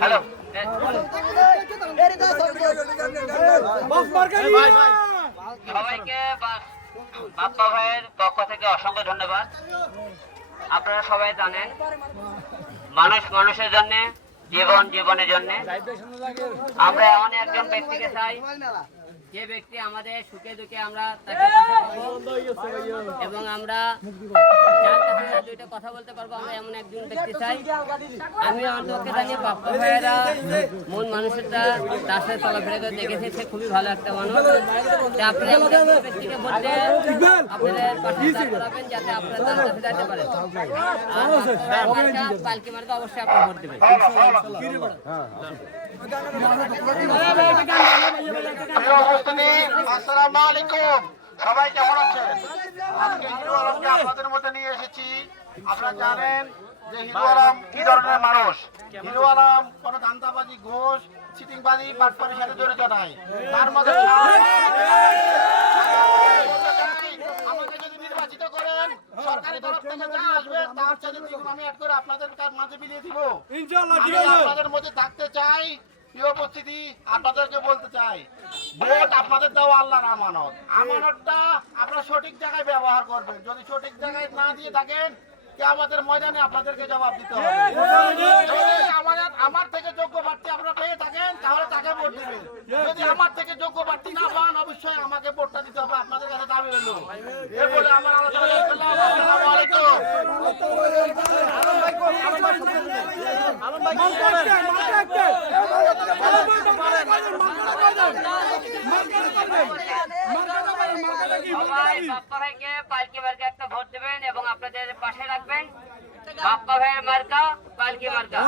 থাকা সবাইকে বাপ্পা ভাইয়ের পক্ষ থেকে অসংখ্য ধন্যবাদ। আপনারা সবাই জানেন, মানুষ মানুষের জন্য, জীবন জীবনের জন্য। আমরা এমন একজন ব্যক্তিকে চাই যে ব্যক্তি আমাদের সুখে দুঃখে আমরা তাকে পাশে এবং আমরা দুইটা কথা বলতে পারব আমরা এমন একজন ব্যক্তি চাই। আমি অন্তকে জানি বাপ্পা ভাইয়েরা মন মানুষেরটা তার সাথে চলাফেরা করে দেখেছি সে খুবই ভালো একটা মানুষ। আপনি ব্যক্তিকে দিয়ে আপনাদের করাবেন যাতে আপনারা তার কাছে যেতে পারেন। আর পালকি মার্কা অবশ্যই আপনি ভোট দেবেন। প্রিয় উপস্থিতি আসসালামু আলাইকুম। সবাই কেমন আছেন? আজকে হিরো আলমকে আপনাদের মধ্যে নিয়ে এসেছি। আপনারা জানেন যে হিরো আলম কি ধরনের মানুষ? হিরো আলম কোন ধান্দাবাজি ঘোষ চিটিংবাজি বাটপাড়ির সাথে জড়িত নাই তার মধ্যে যদি নির্বাচিত করেন সরকারি তরফ থেকে যা আসবে তার সাথে আমি অ্যাড করে আপনাদের মাঝে বিলিয়ে দিব। আপনাদের মধ্যে থাকতে চাই। উপস্থিতি আপনাদেরকে বলতে চাই ভোট আপনাদের দেওয়া আল্লাহর আমানত। আমানতটা আপনারা সঠিক জায়গায় ব্যবহার করবেন। যদি সঠিক জায়গায় না দিয়ে থাকেন আমাদের ময়দানে আপনাদেরকে জবাব দিতে হবে। যদি আমার থেকে যোগ্য প্রার্থী আপনারা পেয়ে থাকেন তাহলে তাকে ভোট দিবেন। যদি আমার থেকে যোগ্য প্রার্থী না পান অবশ্যই আমাকে ভোটটা দিতে হবে। আপনাদের কাছে দাবি রইল। এ বলে আমার আলোচনা শেষ করলাম। আসসালামু আলাইকুম সবাই বাপ্পা ভাইকে পালকি মার্কা একটা ভোট দেবেন এবং আপনাদের পাশে রাখবেন। বাপ্পা ভাইয়ের মার্কা পালকি মার্কা।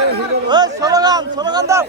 ওই স্লোগান স্লোগান দাও